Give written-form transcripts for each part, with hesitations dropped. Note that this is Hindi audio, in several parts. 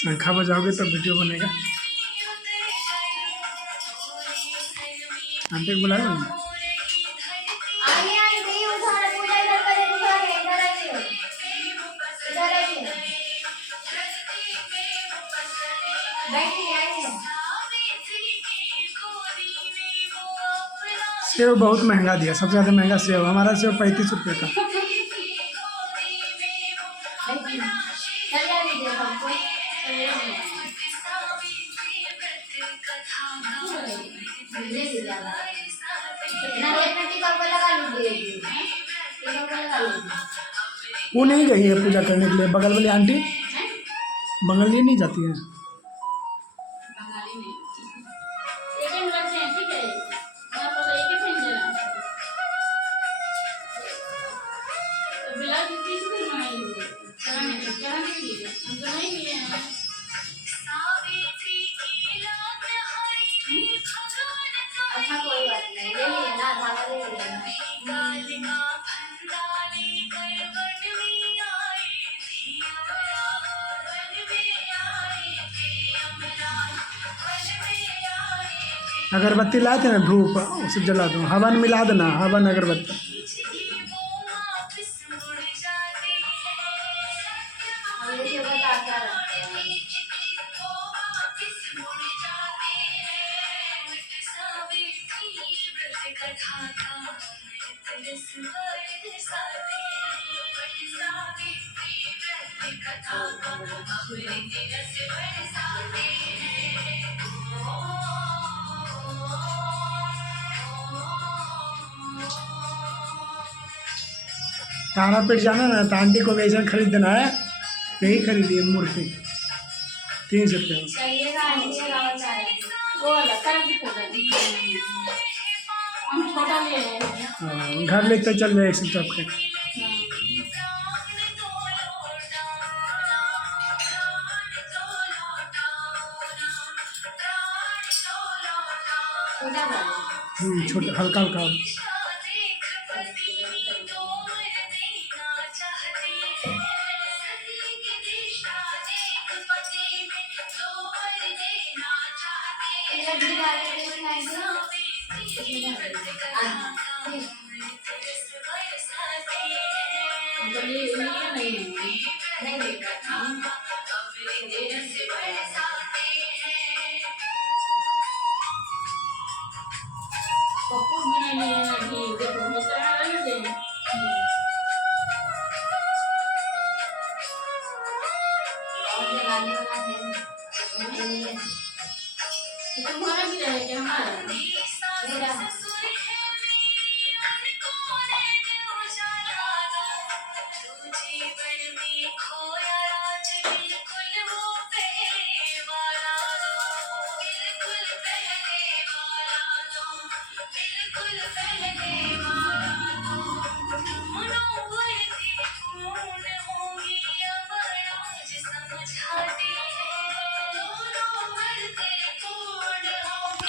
शंखा बजाओगे तब वीडियो बनेगा। आंटी को बुलाया ना। सेव बहुत महंगा दिया, सबसे ज़्यादा महंगा सेव। हमारा सेव 35 रुपये का। वो नहीं गई है पूजा करने के लिए, बगल वाली आंटी बंगाली नहीं जाती है। अगरबत्ती लाए थे ना, धूप उसे जला दो, हवन मिला देना, हवन अगरबत्ती। तारापीठ जाना ना तो आंटी को वैसा खरीद देना है, यही खरीदिए मूर्ति 300 रुपये। घर लेते चल जाए 100 रुपये के। छोटा हल्का हल्का। तुम्हारा भी रहेगा हमारा मेरा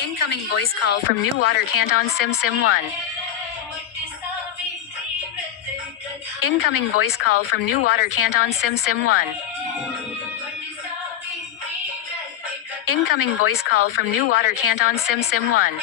Incoming voice call from New Water Canton Sim Sim 1. Incoming voice call from New Water Canton Sim Sim 1. Incoming voice call from New Water Canton Sim Sim 1.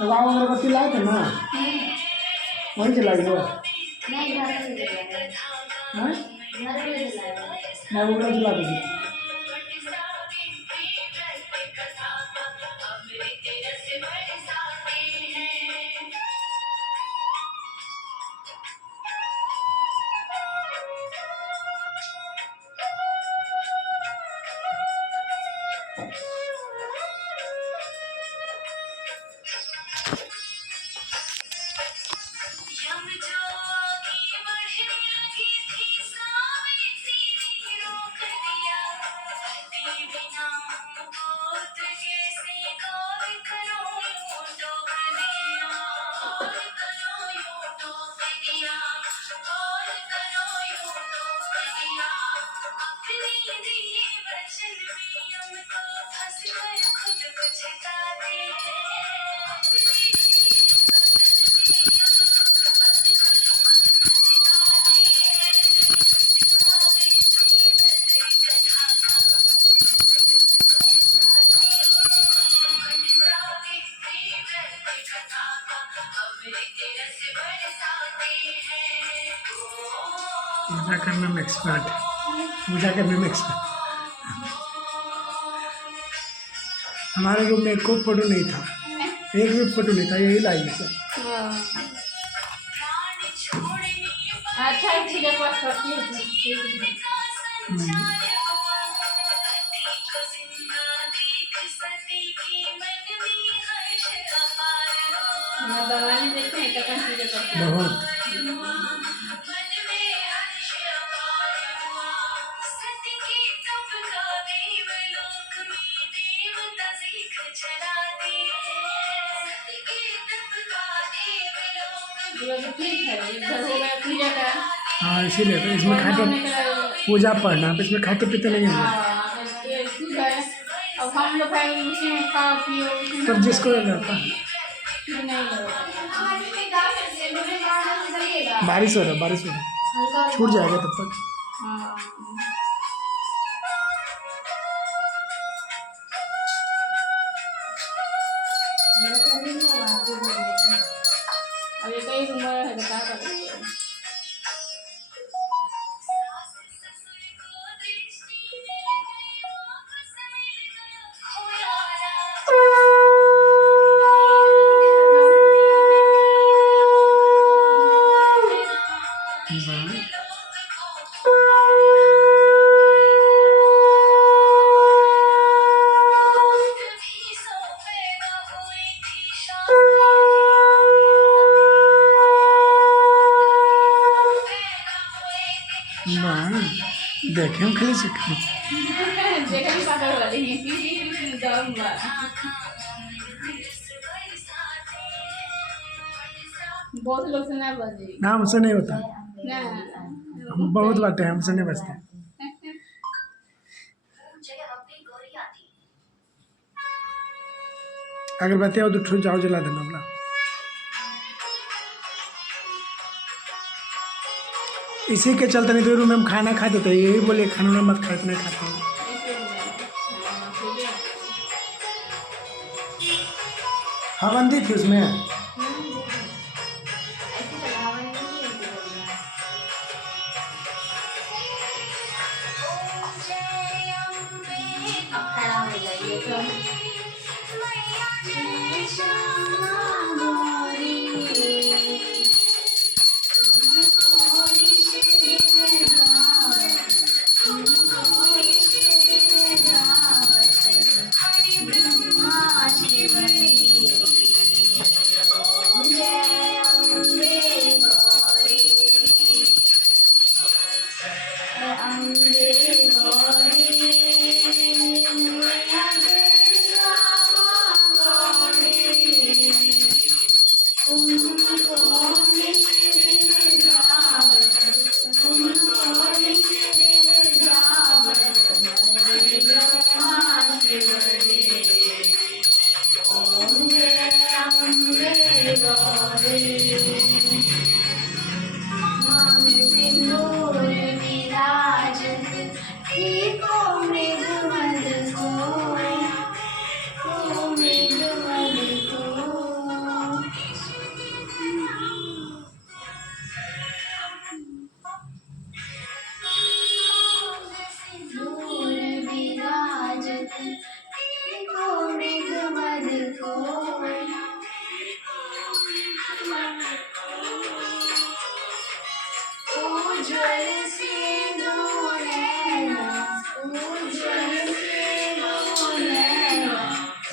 लगाओ अगरबत्ती लाए थे ना, वहीं जलाई हो। मैं उधर जला दूँगी। पूजा करने में एक्सपर्ट, पूजा करने में एक्सपर्ट। हमारे रूम में कोई फोटो नहीं था, एक भी फोटो नहीं था, यही लाई सब। अच्छा ठीक है, बस बहुत तो ठीक है, इधर हो गया पूजा का। हाँ इसीलिए तो इसमें खाते होने का पूजा पढ़ना अब इसमें खाते पीते नहीं होंगे। हाँ, ये शुद्ध है। अब हम लोग भाई उसी में खाओ पियो, उसी में पर जिसको रहता है नहीं होगा। बारिश हो रहा है, बारिश हो रहा है, छूट जाएगा तब तक। हाँ। अब ये कई उम्र है तो क्या करेंगे। देखे हम खेल सकते देखा नहीं पाता वाली जाऊंगा। बहुत लोग से ना बजे ना हमसे नहीं होता, ना हम बहुत बाटे हैं, हमसे नहीं बचते। अगरबत्ती और दूध जाओ जला देना बोला। इसी के चलते नहीं तो रूम में हम खाना खाते थे, यही बोले खाना ना मत खाए तो नहीं खाते हैं। पाबंदी थी उसमें।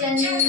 चंद्र